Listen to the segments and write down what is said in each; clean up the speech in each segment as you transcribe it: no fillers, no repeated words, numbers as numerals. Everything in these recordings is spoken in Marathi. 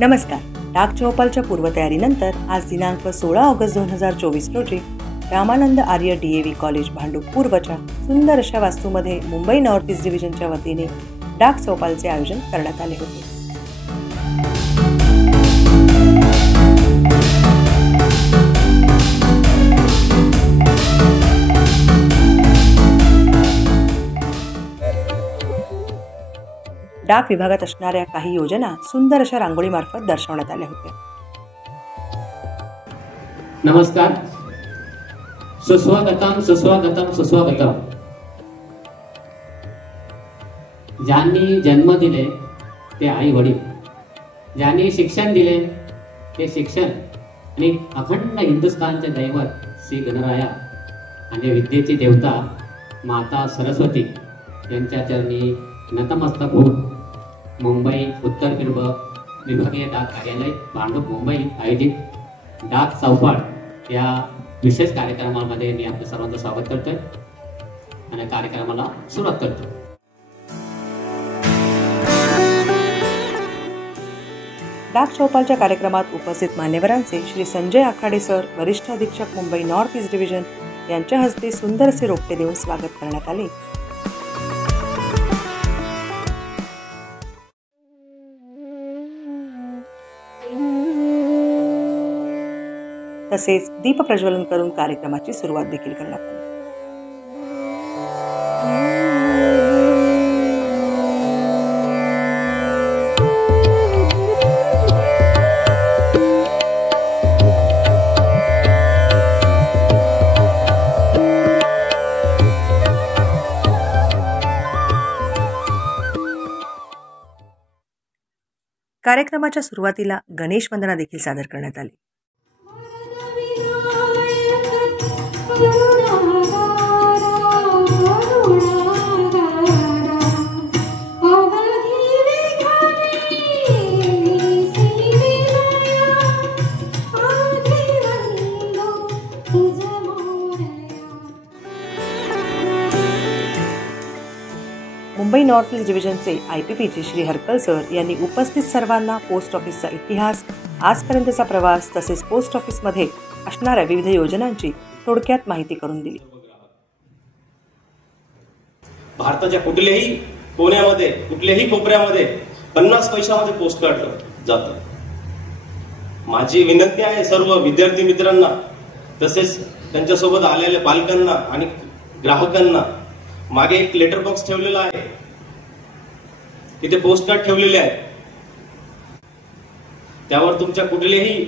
नमस्कार. डाक चौपालच्या पूर्वतयारीनंतर आज दिनांक 16 ऑगस्ट 2024 रोजी रामानंद आर्य DAV कॉलेज भांडूप पूर्वच्या सुंदर अशा वास्तूमध्ये मुंबई नॉर्थ ईस्ट डिव्हिजनच्या वतीने डाक चौपालचे आयोजन करण्यात आले होते. डाक विभागात असणाऱ्या काही योजना सुंदर अशा रांगोळीमार्फत दर्शवण्यात आल्या होत्या. नमस्कार. सुस्वागतम सुस्वागतम सुस्वागतम. ज्यांनी जन्म दिले ते आई वडील, ज्यांनी शिक्षण दिले ते शिक्षण आणि अखंड हिंदुस्थानचे दैवत श्री गणराया आणि विद्येची देवता माता सरस्वती यांच्या चरणी नतमस्तक होऊन मुंबई उत्तर विभागीय डाक कार्यालय भांडूप मुंबई आयोजित डाक चौपाल या विशेष कार्यक्रमामध्ये मी आपल्या सर्वांचं स्वागत करतोय आणि कार्यक्रमाला सुरुवात करतो. डाक चौपालच्या कार्यक्रमात उपस्थित मान्यवरांचे श्री संजय आखाडे सर, वरिष्ठ अधीक्षक मुंबई नॉर्थ ईस्ट डिव्हिजन यांच्या हस्ते सुंदर असे रोपटे देऊन स्वागत करण्यात आले. तसेच दीप प्रज्वलन करून कार्यक्रमाची सुरुवात देखील करण्यात आली. कार्यक्रमाच्या सुरुवातीला गणेश वंदना देखील सादर करण्यात आली. मुंबई नॉर्थ ईस्ट डिव्हिजनचे IPPचे श्री हरकल सर यांनी उपस्थित सर्वांना पोस्ट ऑफिसचा इतिहास, आजपर्यंतचा प्रवास तसेच पोस्ट ऑफिसमध्ये असणाऱ्या विविध योजनांची थोडक्यात माहिती करून दिली. भारताच्या कुठल्याही कोण्यामध्ये कुठल्याही कोपऱ्यामध्ये 50 पैशामध्ये पोस्ट कार्ड जातं. माझी विनंती आहे सर्व विद्यार्थी मित्रांना तसेच त्यांच्यासोबत आलेल्या पालकांना आणि ग्राहकांना, मागे एक लेटर बॉक्स ठेवलेला आहे, तिथे पोस्ट कार्ड ठेवलेले आहेत. त्यावर तुमच्या कुठल्याही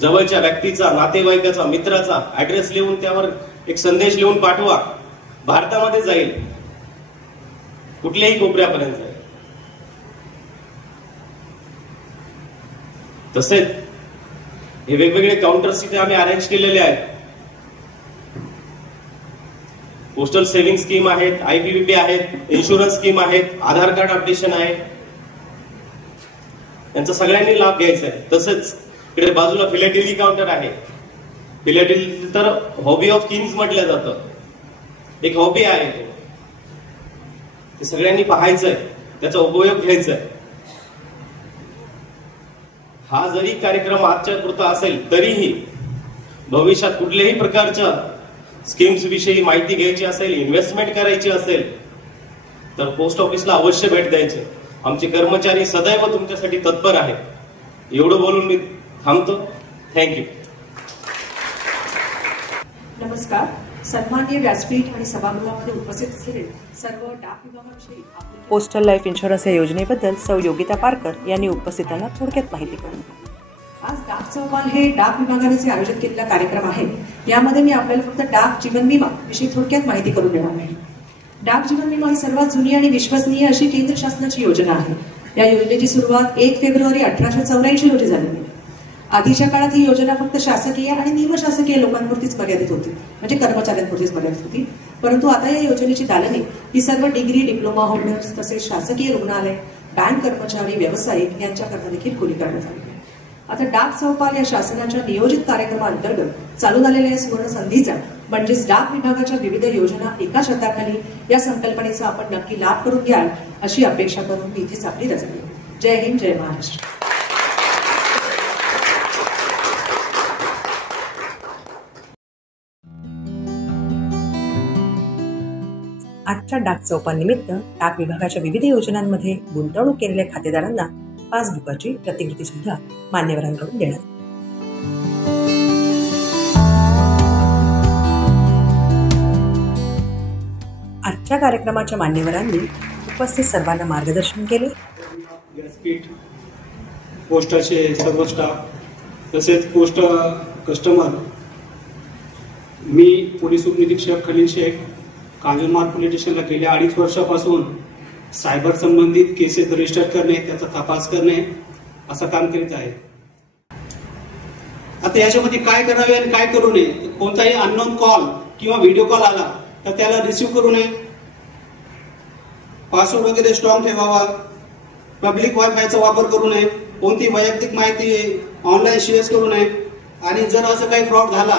जवळच्या व्यक्तीचा, नातेवाईकाचा, मित्राचा ऍड्रेस लिहून त्यावर एक संदेश लिहून पाठवा. भारतामध्ये जाईल, कुठल्याही कोपऱ्यापर्यंत जाईल. तसेच हे वेगवेगळे काउंटर्स तिथे आम्ही अरेंज केलेले आहेत. पोस्टल सेव्हिंग स्कीम आहेत, IPPB आहेत, इन्शुरन्स स्कीम आहेत, आधार कार्ड अपडेशन आहे. यांचा सगळ्यांनी लाभ घ्यायचा आहे. तसेच इकडे बाजूला फिलॅटेली काउंटर आहे. फिलॅटेली तर हॉबी ऑफ किंग्स म्हटलं जातं, एक हॉबी आहे. ते सगळ्यांनी पाहायचंय, त्याचा उपयोग घ्यायचा आहे. हा जरी कार्यक्रम आजच्या पुरता असेल तरीही भविष्यात कुठल्याही प्रकारच्या स्कीम्स विषयी माहिती घ्यायची असेल, इन्व्हेस्टमेंट करायची असेल तर पोस्ट ऑफिसला अवश्य भेट द्यायची. आमचे कर्मचारी सदैव तुमच्यासाठी तत्पर आहेत. एवढं बोलून मी थांबतो. थँक्यू. नमस्कार. सन्माननीय व्यासपीठ आणि सभागृहामध्ये उपस्थित असलेले सर्व डाक विभागाविषयी पोस्टल लाईफ इन्शुरन्स या योजनेबद्दल सौ योगिता पारकर यांनी उपस्थितांना थोडक्यात माहिती करून दिली. आज डाक चौपाल हे डाक विभागाने जे आयोजित केलेला कार्यक्रम आहे, यामध्ये मी आपल्याला फक्त डाक जीवन विमा विषयी थोडक्यात माहिती करून देणार आहे. डाक जीवन विमा ही सर्वात जुनी आणि विश्वसनीय अशी केंद्र शासनाची योजना आहे. या योजनेची सुरुवात 1 फेब्रुवारी 1884 रोजी झाली. आधीच्या काळात ही योजना फक्त शासकीय आणि निमशासकीय लोकांपुरतीच मर्यादित होती, म्हणजे कर्मचाऱ्यांपुरतीच मर्यादित होती. परंतु आता या योजनेची दालने ही सर्व डिग्री, डिप्लोमा होल्डर्स तसेच शासकीय रुग्णालय, बँक कर्मचारी, व्यावसायिक यांच्याकरता देखील खुली करण्यात आली. आता डाक चौपाल या शासनाच्या नियोजित कार्यक्रमाअंतर्गत चालू झालेल्या या सुवर्ण संधीचा म्हणजेच डाक विभागाच्या विविध योजना एका छताखाली या संकल्पनेचा आपण नक्की लाभ करून घ्याल अशी अपेक्षा करून मी इथेच आपली रजा घेतो. जय हिंद, जय महाराष्ट्र. आजच्या डाक चौपालनिमित्त डाक विभागाच्या विविध योजनांमध्ये गुंतवणूक केलेल्या खातेदारांना पासबुकाची प्रतिकृती सुद्धा मान्यवरांकडून देण्यात आली. आजच्या कार्यक्रमाच्या मान्यवरांनी उपस्थित सर्वांना मार्गदर्शन केले. व्यासपीठ, पोस्टाचे सर्व स्टाफ तसेच पोस्ट कस्टमर, मी पोलीस उपनिरीक्षक खलील शेख, कांजूरमार्ग पोलीस स्टेशनला गेल्या 2.5 वर्षापासून सायबर संबंधित केसेस रजिस्टर करणे, त्याचा तपास करणे असं काम करीत आहे. आता याच्यामध्ये काय करावे आणि काय करू नये, कोणताही अननोन कॉल किंवा व्हिडिओ कॉल आला तर त्याला रिसिव्ह करू नये, पासवर्ड वगैरे स्ट्रॉंग ठेवावा, पब्लिक वायफायचा वापर करू नये, कोणती वैयक्तिक माहिती ऑनलाईन शेअर करू नये, आणि जर असं काही फ्रॉड झाला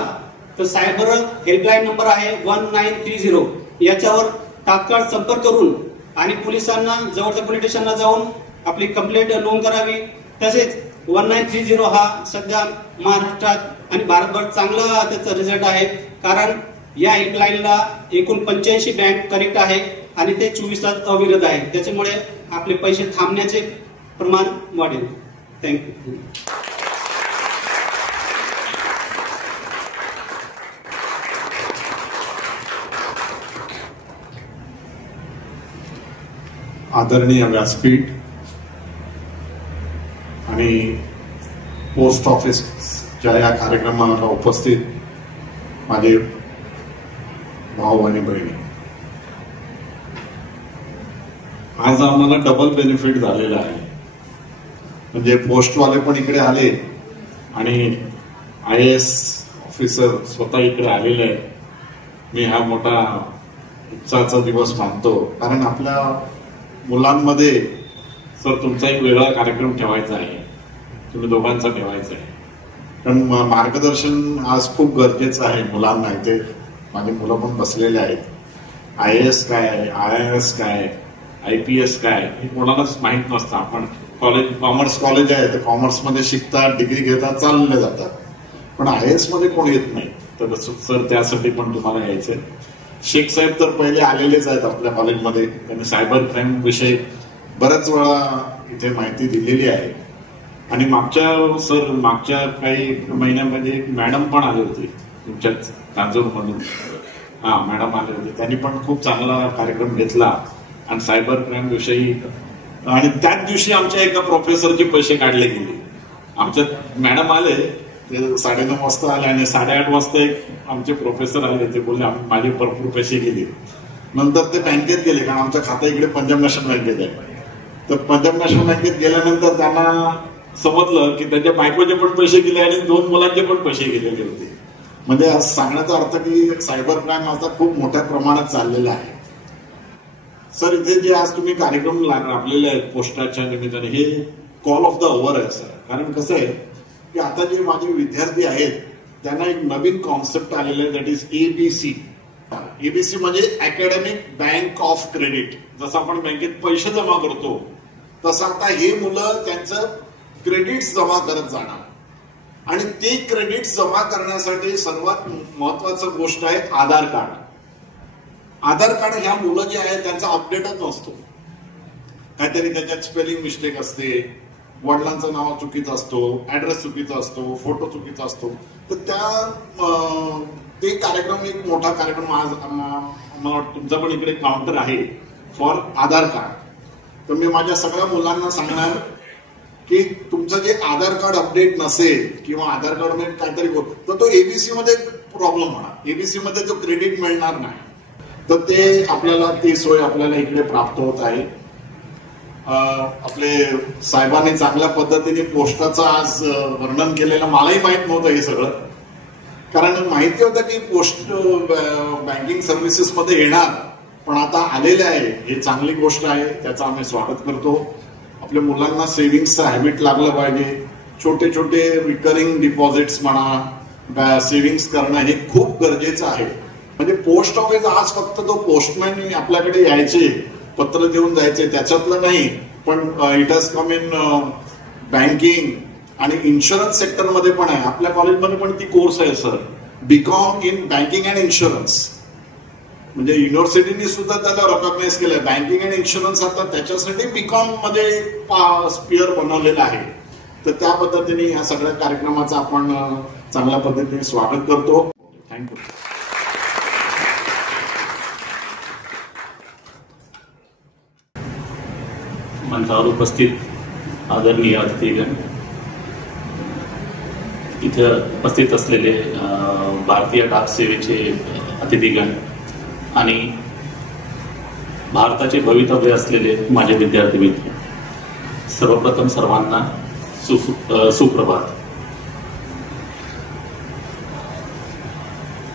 तर सायबर हेल्पलाईन नंबर आहे 1930, याच्यावर तात्काळ संपर्क करून आणि पोलिसांना जवळच्या पोलीस स्टेशनला जाऊन आपली कंप्लेंट नोंद करावी. तसेच 1930 हा सध्या महाराष्ट्रात आणि भारतभर चांगला त्याचा रिझल्ट आहे, कारण या हेल्पलाईनला एकूण 85 बँक कनेक्ट आहे आणि ते 24 तास अविरत आहे. त्याच्यामुळे आपले पैसे थांबण्याचे प्रमाण वाढेल. थँक्यू. आदरणीय व्यासपीठ आणि पोस्ट ऑफिसच्या या कार्यक्रमाला उपस्थित माझे भाऊ आणि बहिणी, आज आम्हाला डबल बेनिफिट झालेला आहे. म्हणजे पोस्टवाले पण इकडे आले आणि IAS ऑफिसर स्वतः इकडे आलेले आहे. मी हा मोठा उत्साहाचा दिवस मानतो, कारण आपल्या मुलांमध्ये सर तुमचा एक वेगळा कार्यक्रम ठेवायचा आहे, तुम्ही दोघांचा ठेवायचा आहे, कारण मार्गदर्शन आज खूप गरजेचं आहे मुलांना. इथे माझी मुलं पण बसलेले आहेत. IAS काय आहे, IRS काय आहे, IPS काय हे कोणालाच माहीत नसतं. आपण कॉमर्स कॉलेज आहे तर कॉमर्समध्ये शिकतात, डिग्री घेतात, चालले जातात, पण IAS मध्ये कोण येत नाही. तर सर त्यासाठी पण तुम्हाला यायचंय. शेख साहेब तर पहिले आलेलेच आहेत आपल्या कॉलेजमध्ये, त्यांनी सायबर क्राईम विषयी बऱ्याच वेळा इथे माहिती दिलेली आहे. आणि मागच्या काही महिन्यामध्ये एक मॅडम पण आले होते तुमच्याच कांजूरमधून. मॅडम आले होते, त्यांनी पण खूप चांगला कार्यक्रम घेतला आणि सायबर क्राईम विषयी. आणि त्याच दिवशी आमच्या एका प्रोफेसरचे पैसे काढले गेले. आमच्या मॅडम आले, ते 9:30 वाजता आले आणि 8:30 वाजता एक आमचे प्रोफेसर आले, ते बोलले माझे भरपूर पैसे गेले. नंतर ते बँकेत गेले, कारण आमचं खातं इकडे पंजाब नॅशनल बँकेत आहे. तर पंजाब नॅशनल बँकेत गेल्यानंतर त्यांना समजलं की त्यांच्या बायकोचे पण पैसे गेले आणि 2 मुलांचे पण पैसे गेलेले होते. म्हणजे आज सांगण्याचा अर्थ की सायबर क्राईम आता खूप मोठ्या प्रमाणात चाललेला आहे. सर, इथे जे आज तुम्ही कार्यक्रम राबलेले आहेत पोस्टाच्या निमित्ताने, हे कॉल ऑफ द अवर आहे सर. कारण कसं आहे की आता जे माझे विद्यार्थी आहेत त्यांना एक नवीन कॉन्सेप्ट आलेलं आहे, दॅट इज ABC. ABC म्हणजे अकॅडमिक बँक ऑफ क्रेडिट. जसं आपण बँकेत पैसे जमा करतो तसं आता हे मुलं त्यांचं क्रेडिट्स जमा करत जाणार. आणि ते क्रेडिट्स जमा करण्यासाठी सर्वात महत्वाचं गोष्ट आहे आधार कार्ड. आधार कार्ड ह्या मुलं जे आहेत त्यांचा अपडेटच नसतो. काहीतरी त्याच्यात स्पेलिंग मिस्टेक असते, वडिलांचं नाव चुकीचं असतो, ऍड्रेस चुकीचा असतो, फोटो चुकीचा असतो. तर ते कार्यक्रम एक मोठा कार्यक्रम आज मला वाटतं तुमचा पण इकडे काउंटर आहे फॉर आधार कार्ड. तर मी माझ्या सगळ्या मुलांना सांगणार की तुमचं जे आधार कार्ड अपडेट नसेल किंवा आधार कार्ड मध्ये काहीतरी तर तो ABC मध्ये प्रॉब्लेम होणार. ABC मध्ये तो क्रेडिट मिळणार नाही. तर ते आपल्याला ती सोय आपल्याला इकडे प्राप्त होत आहे. आपले साहेबांनी चांगल्या पद्धतीने पोस्टाचं आज वर्णन केलेलं, मलाही माहित नव्हतं हे सगळं, कारण माहिती होतं की पोस्ट बँकिंग सर्व्हिसेस मध्ये येणार, पण आता आलेले आहे. हे चांगली गोष्ट आहे, त्याचं आम्ही स्वागत करतो. आपल्या मुलांना सेव्हिंगचं हॅबिट लागलं पाहिजे. छोटे छोटे रिकरिंग डिपॉझिट्स म्हणा, सेव्हिंग्स करणं हे खूप गरजेचं आहे. म्हणजे पोस्ट ऑफिस आज फक्त तो पोस्टमॅन आपल्याकडे यायचे, पत्र देऊन जायचे त्याच्यातलं नाही, पण it has come in banking आणि इन्शुरन्स सेक्टरमध्ये पण आहे. आपल्या कॉलेजमध्ये पण ती कोर्स आहे sir, BCom in banking and insurance. म्हणजे युनिव्हर्सिटीनी सुद्धा त्याला रेकॉग्नाइज केलंय. बँकिंग अँड इन्शुरन्स आता त्याच्यासाठी बीकॉम मध्ये स्पिअर बनवलेला आहे. तर त्या पद्धतीने या सगळ्या कार्यक्रमाचं आपण चांगल्या पद्धतीने स्वागत करतो. थँक्यू. मंचावर उपस्थित आदरणीय अतिथीगण, इथे उपस्थित असलेले भारतीय डाक सेवेचे अतिथीगण आणि भारताचे भवितव्य असलेले माझे विद्यार्थी मित्र, सर्वप्रथम सर्वांना सुप्रभात.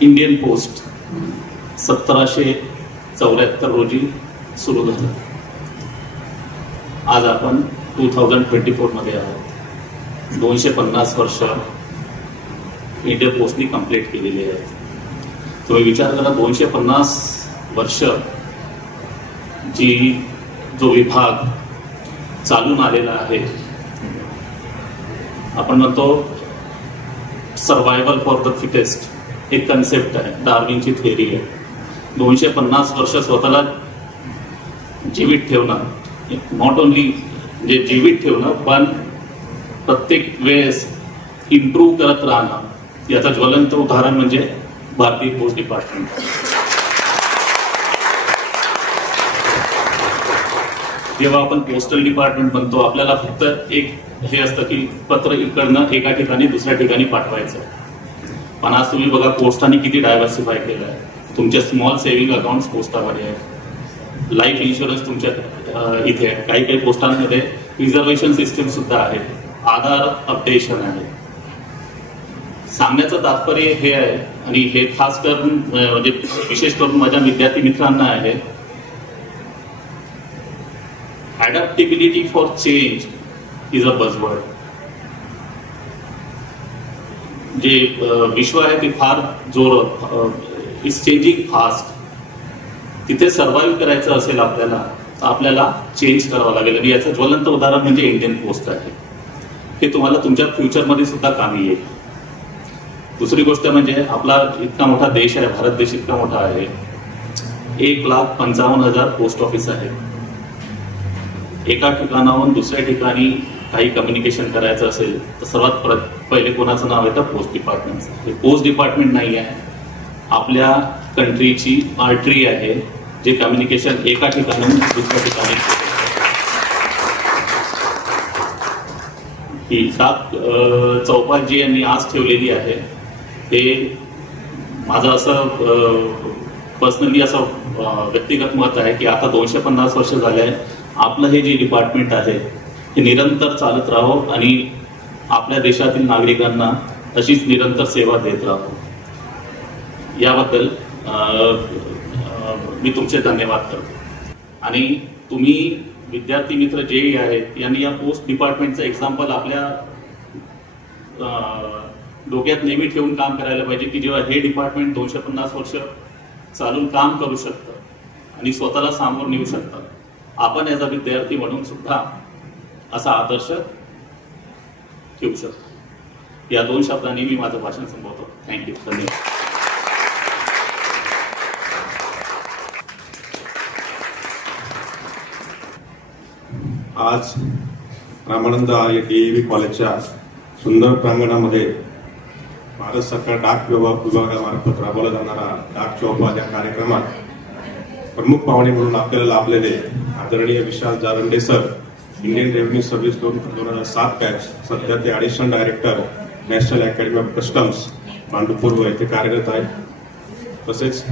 इंडियन पोस्ट 1774 रोजी सुरू झालं. आज आपण 2024 मध्ये आहोत. 250 वर्ष इंडियन पोस्टनी कंप्लीट केलेली आहेत. तुम्ही विचार करा, 250 वर्ष जो विभाग चालून आलेला आहे, आपण म्हणतो सर्वायवल फॉर द फिटेस्ट, एक कन्सेप्ट आहे, डार्विनची थेअरी आहे. 250 वर्ष स्वतःला जीवित ठेवणं, नॉट ओनली म्हणजे जीवित ठेवणं, पण प्रत्येक वेळेस इम्प्रूव्ह करत राहणं, याचं ज्वलंत उदाहरण म्हणजे भारतीय पोस्ट डिपार्टमेंट. जेव्हा आपण पोस्टल डिपार्टमेंट म्हणतो, आपल्याला फक्त एक हे असतं की पत्र इकडनं एका ठिकाणी दुसऱ्या ठिकाणी पाठवायचं. पण आज तुम्ही बघा पोस्टाने किती डायव्हर्सिफाय केलं आहे. तुमचे स्मॉल सेव्हिंग अकाउंट पोस्टामध्ये आहे, लाईफ इन्शुरन्स तुमच्या इथे आहे, काही पोस्टांमध्ये रिझर्वेशन सिस्टीम सुद्धा आहे, आधार अपडेशन आहे. सांगण्याचं तात्पर्य हे आहे, आणि हे खास करून म्हणजे विशेष करून माझ्या विद्यार्थी मित्रांना आहे, adaptability for change is a buzzword. जे विश्व आहे ते फार इज चेंजिंग फास्ट. तिथे सर्व्हाइव्ह करायचं असेल आपल्याला चेंज करावं लागेल. आणि याचं ज्वलंत उदाहरण म्हणजे इंडियन पोस्ट आहे. हे तुम्हाला तुमच्या फ्युचरमध्ये सुद्धा कामी येईल. दुसरी गोष्ट म्हणजे आपला इतका मोठा देश आहे, भारत देश इतका मोठा आहे, 1,55,000 पोस्ट ऑफिस आहे. एका ठिकाणाहून दुसऱ्या ठिकाणी काही कम्युनिकेशन करायचं असेल तर सर्वात पहिले कोणाचं नाव येतं? पोस्ट डिपार्टमेंटचं. हे पोस्ट डिपार्टमेंट नाही आहे, आपल्या कंट्रीची आर्टरी आहे, जे कम्युनिकेशन एका ठिकाणाहून दुसऱ्या ठिकाणी. ही सात चौपाल जी यांनी आज ठेवलेली आहे, हे माझं असं पर्सनली असं व्यक्तिगत मत आहे की आता 250 वर्ष झाले आहे, आपलं हे जे डिपार्टमेंट आहे हे निरंतर चालत राहो आणि आपल्या देशातील नागरिकांना अशीच निरंतर सेवा देत राहो. याबद्दल मी तुमचे धन्यवाद करतो. आणि तुम्ही विद्यार्थी मित्र जे आहेत यांनी या पोस्ट डिपार्टमेंटचं एक्झाम्पल आपल्या डोक्यात नेहमी ठेवून काम करायला पाहिजे की जेव्हा हे डिपार्टमेंट 250 वर्ष चालून काम करू शकतं आणि स्वतःला सामोरं नेऊ शकतं, आपण याचा विद्यार्थी म्हणून सुद्धा असा आदर्श ठेवू शकतो. या 2 शब्दांनी मी माझं भाषण संपवतो. थँक्यू. धन्यवाद. आज रामानंद आर्य डीएव्ही कॉलेजच्या सुंदर प्रांगणामध्ये भारत सरकार डाक विभागामार्फत राबवला जाणारा डाक चौपाल या कार्यक्रमात प्रमुख पाहुणे म्हणून आपल्याला लाभलेले आदरणीय Vishal Jarande sir, Indian revenue service 2007 batch, सध्या ते additional director national academy of customs भांडूपूर्व येथे कार्यरत आहे. तसेच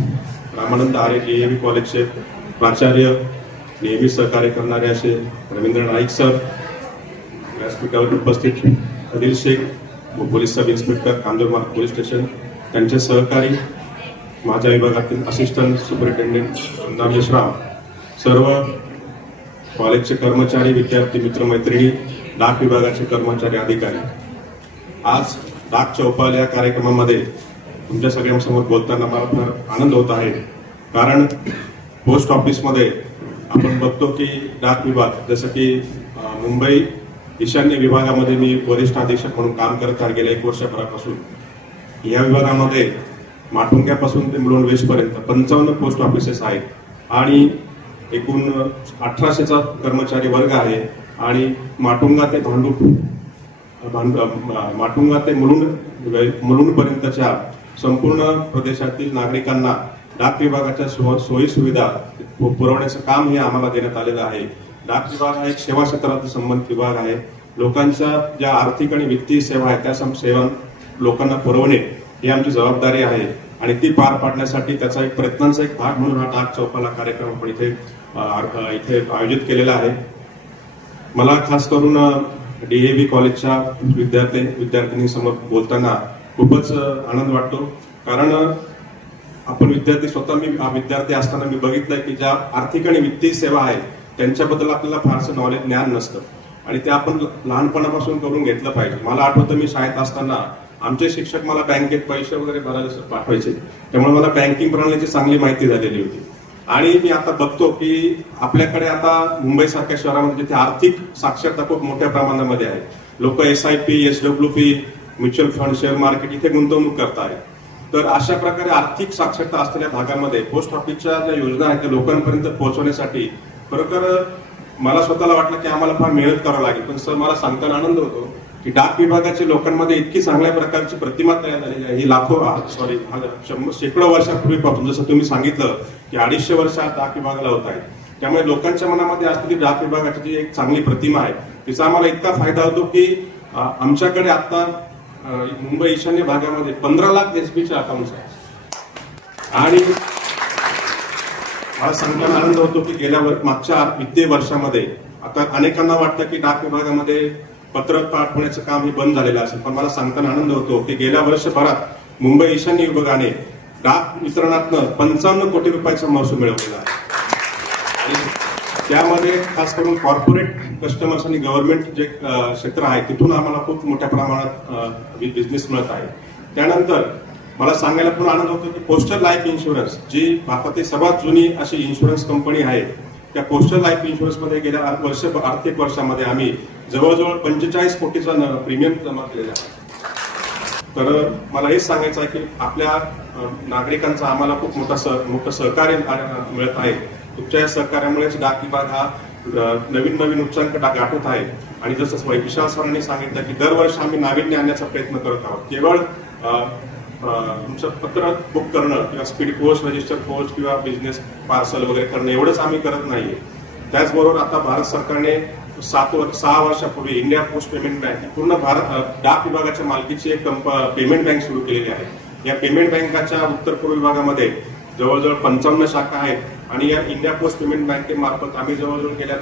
रामानंद आर्य डीएव्ही कॉलेजचे प्राचार्य, नेहमी सहकार्य करणारे असे रवींद्र नाईक सर, व्यासपीठावर उपस्थित Adil Shaikh, police sub inspector Kanjurmarg police station, त्यांचे सहकारी, माझ्या विभागातील असिस्टंट सुपरिटेंडेंट सुंदर मेश्राम, सर्व कॉलेजचे कर्मचारी, विद्यार्थी, मित्रमैत्रिणी, डाक विभागाचे कर्मचारी, अधिकारी. आज डाक चौपाल या कार्यक्रमामध्ये तुमच्या सगळ्यांसमोर बोलताना मला फार आनंद होत आहे. कारण पोस्ट ऑफिसमध्ये आपण बघतो की डाक विभाग, जसं की मुंबई ईशान्य विभागामध्ये मी वरिष्ठ अधीक्षक म्हणून काम करत आहे गेल्या 1 वर्षभरापासून. या विभागामध्ये माटुंग्यापासून ते मुलुंड वेस्ट पर्यंत 55 पोस्ट ऑफिसेस आहेत आणि एकूण 1800चा कर्मचारी वर्ग आहे आणि माटुंगा ते माटुंगा ते मुलुंड पर्यंतच्या संपूर्ण प्रदेशातील नागरिकांना डाक विभागाच्या सोयी सुविधा पुरवण्याचं काम हे आम्हाला देण्यात आलेलं आहे. डाक विभाग हा एक सेवा क्षेत्राचा संबंधित विभाग आहे. लोकांच्या ज्या आर्थिक आणि वित्तीय सेवा आहेत त्या सेवा लोकांना पुरवणे ही आमची जबाबदारी आहे आणि ती पार पाडण्यासाठी त्याचा एक प्रयत्नांचा एक भाग म्हणून हा डाक चौपाला कार्यक्रम आपण इथे आयोजित केलेला आहे. मला खास करून DAV कॉलेजच्या विद्यार्थिनींसमोर बोलताना खूपच आनंद वाटतो, कारण आपण विद्यार्थी स्वतः मी विद्यार्थी असताना मी बघितलंय की ज्या आर्थिक आणि वित्तीय सेवा आहेत त्यांच्याबद्दल आपल्याला फारसं नॉलेज ज्ञान नसतं आणि ते आपण लहानपणापासून करून घेतलं पाहिजे. मला आठवतं मी शाळेत असताना आमचे शिक्षक मला बँकेत पैसे वगैरे भरायला पाठवायचे, त्यामुळे मला बँकिंग प्रणालीची चांगली माहिती झालेली होती. आणि मी आता बघतो की आपल्याकडे आता मुंबईसारख्या शहरामध्ये जिथे आर्थिक साक्षरता खूप मोठ्या प्रमाणामध्ये आहे, लोक SIP, SWP, mutual fund, share market इथे गुंतवणूक करतायत. तर अशा प्रकारे आर्थिक साक्षरता असलेल्या भागामध्ये पोस्ट ऑफिसच्या ज्या योजना आहेत त्या लोकांपर्यंत पोहोचवण्यासाठी खरोखर मला स्वतःला वाटलं की आम्हाला फार मेहनत करावं लागेल. पण सर मला सांगताना आनंद होतो की डाक विभागाच्या लोकांमध्ये इतकी चांगल्या प्रकारची प्रतिमा तयार झालेली आहे. ही शेकडो वर्षापूर्वीपासून, जसं तुम्ही सांगितलं की 250 वर्ष डाक विभागाला होत आहेत, त्यामुळे लोकांच्या मनामध्ये असलेली डाक विभागाची जी एक चांगली प्रतिमा आहे तिचा आम्हाला इतका फायदा होतो की आमच्याकडे आता मुंबई ईशान्य भागामध्ये 15 लाख SBचे अकाउंट्स आहेत आणि मला सांगताना आनंद होतो की मागच्या वित्तीय वर्षामध्ये आता अनेकांना वाटतं की डाक विभागामध्ये पत्र पाठवण्याचं काम हे बंद झालेलं असेल, पण मला सांगताना आनंद होतो की गेल्या वर्षभरात मुंबई ईशान्य विभागाने डाक वितरणातनं 55 कोटी रुपयाचा महसूल मिळवलेला आहे आणि त्यामध्ये खास करून कॉर्पोरेट कस्टमर्स आणि गव्हर्नमेंट जे क्षेत्र आहे तिथून आम्हाला खूप मोठ्या प्रमाणात बिझनेस मिळत आहे. त्यानंतर मला सांगायला पण आनंद होतो की पोस्टल लाईफ इन्शुरन्स, जी भारतातील सर्वात जुनी अशी इन्शुरन्स कंपनी आहे, त्या पोस्टल लाईफ इन्शुरन्स मध्ये गेल्या आर्थिक वर्षामध्ये आम्ही जवळजवळ 45 कोटीचा प्रीमियम जमा केलेला आहे. तर मला हेच सांगायचं आहे की आपल्या नागरिकांचं आम्हाला खूप मोठं सहकार्य मिळत आहे. तुमच्या या सहकार्यामुळेच डाक विभाग हा नवीन उच्चांक गाठत आहे आणि जसं विशाल सरांनी सांगितलं की दरवर्षी आम्ही नाविन्य आणण्याचा प्रयत्न करत आहोत. केवळ तुमचं पत्र बुक करणं किंवा स्पीड पोस्ट, रजिस्टर पोस्ट किंवा बिझनेस पार्सल वगैरे करणं एवढंच आम्ही करत नाहीये. त्याचबरोबर आता भारत सरकारने 6 वर्षापूर्वी इंडिया पोस्ट पेमेंट बँक पूर्ण भारत डाक विभागाच्या मालकीची एक पेमेंट बँक सुरू केलेली आहे. या पेमेंट बँकाच्या उत्तर पूर्व विभागामध्ये जवळजवळ 55 शाखा आहेत आणि या इंडिया पोस्ट पेमेंट बँकेमार्फत आम्ही जवळजवळ गेल्या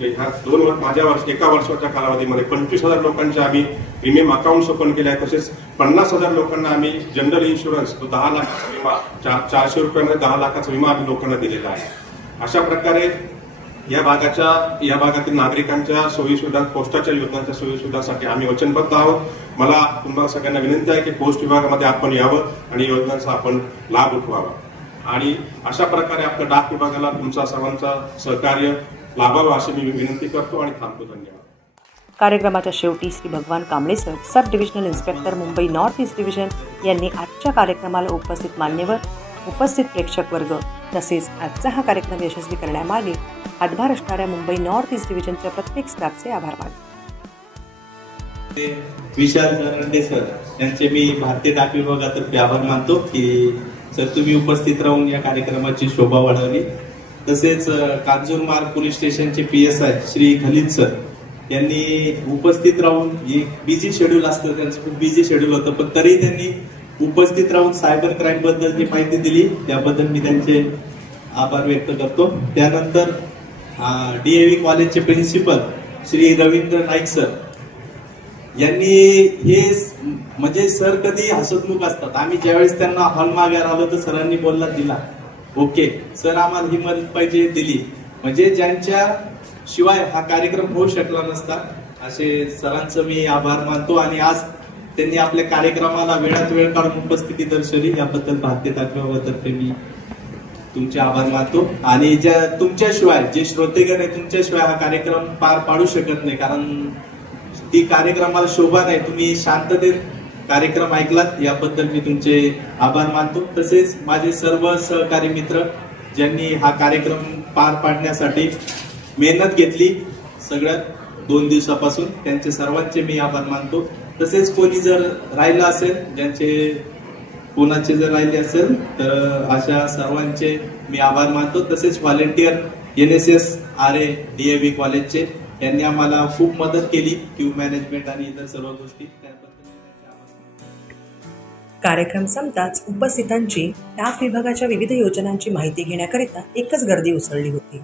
एका वर्षाच्या कालावधीमध्ये 25,000 लोकांचे आम्ही प्रीमियम अकाउंट ओपन केले आहे. तसेच 50,000 लोकांना आम्ही जनरल इन्शुरन्स 10 लाखाचा विमा, 400 रुपयामध्ये 10 लाखाचा विमा आम्ही लोकांना दिलेला आहे. अशा प्रकारे या भागातील नागरिकांच्या सोयीसुविधा, पोस्टाच्या योजनांच्या सोयीसुविधासाठी आम्ही वचनबद्ध आहोत. मला तुम्हाला सगळ्यांना विनंती आहे की पोस्ट विभागामध्ये आपण यावं आणि योजनांचा आपण लाभ उठवावा आणि अशा प्रकारे आपल्या डाक विभागाला तुमचा सर्वांचा सहकार्य लाभावं अशी मी विनंती करतो आणि थांबतो. धन्यवाद. कार्यक्रमाच्या शेवटी श्री भगवान कांबळे सर, सब divisional inspector Mumbai north east division यांनी आजच्या कार्यक्रमाला उपस्थित मान्यवर, उपस्थित प्रेक्षक वर्ग तसेच आजचा हा कार्यक्रम यशस्वी करण्यामागे हातभार असणाऱ्या मुंबई नॉर्थ ईस्ट डिव्हिजनच्या प्रत्येक स्टाफचे आभार मानतो. विशाल सरंडे सर यांचे मी भारतीय डाक विभागातर्फे आभार मानतो की सर तुम्ही उपस्थित राहून या कार्यक्रमाची शोभा वाढवली. तसेच कांजूरमार्ग पोलीस स्टेशनचे PSI श्री खलीद सर यांनी उपस्थित राहून, एक बिझी शेड्यूल असतं त्यांचं, खूप बिझी शेड्यूल होतं, पण तरी त्यांनी उपस्थित राहून सायबर क्राईम बद्दल जी माहिती दिली त्याबद्दल मी त्यांचे आभार व्यक्त करतो. त्यानंतर DAV कॉलेजचे प्रिन्सिपल श्री रवींद्र नाईक सर यांनी हे म्हणजे सर कधी हसतमुख असतात. आम्ही ज्यावेळेस त्यांना हॉल मागायला आलो तर सरांनी बोलला दिला, ओके सर आम्हाला ही मदत पाहिजे दिली. म्हणजे ज्यांच्या शिवाय हा कार्यक्रम होऊ शकला नसता, असे सरांचं मी आभार मानतो. आणि आज त्यांनी आपल्या कार्यक्रमाला वेळात वेळ काढून उपस्थिती दर्शवली याबद्दल भारतीय डाक विभागातर्फे मी तुमचे आभार मानतो. आणि ज्या तुमच्याशिवाय जे श्रोतेगण आहे तुमच्याशिवाय हा कार्यक्रम पार पाडू शकत नाही, कारण ती कार्यक्रमाला शोभा नाही. तुम्ही शांततेत कार्यक्रम ऐकलात याबद्दल मी तुमचे आभार मानतो. तसेच माझे सर्व सहकारी मित्र ज्यांनी हा कार्यक्रम पार पाडण्यासाठी मेहनत घेतली सगळ्यात 2 दिवसापासून, त्यांचे सर्वांचे मी आभार मानतो. तसेच कोणी जर राहिलं असेल, कोणाचे जर राहिले असेल तर अशा सर्वांचे मी आभार मानतो. तसेच व्हॉलेंटियर NSS RA DAV कॉलेजचे यांनी आम्हाला खूप मदत केली, क्यू मॅनेजमेंट आणि इतर सर्व गोष्टी. कार्यक्रम संपताच उपस्थितांची डाक विभागाच्या विविध योजनांची माहिती घेण्याकरिता एकच गर्दी उसळली होती.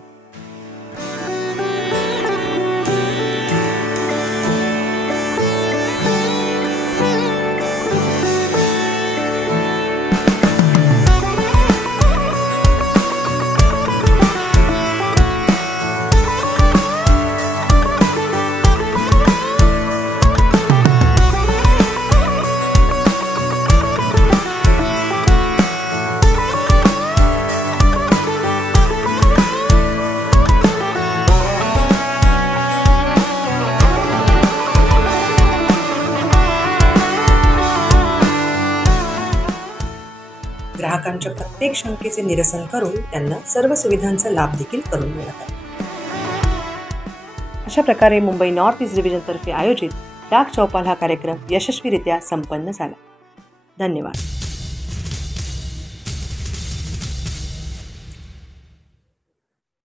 ग्राहकांच्या प्रत्येक शंकेचे निरसन करून त्यांना सर्व सुविधांचा लाभ देखील करून मिळत आहे. अशा प्रकारे मुंबई नॉर्थ ईस्ट डिव्हिजनतर्फे आयोजित डाक चौपाल हा कार्यक्रम यशस्वीरित्या संपन्न झाला. धन्यवाद.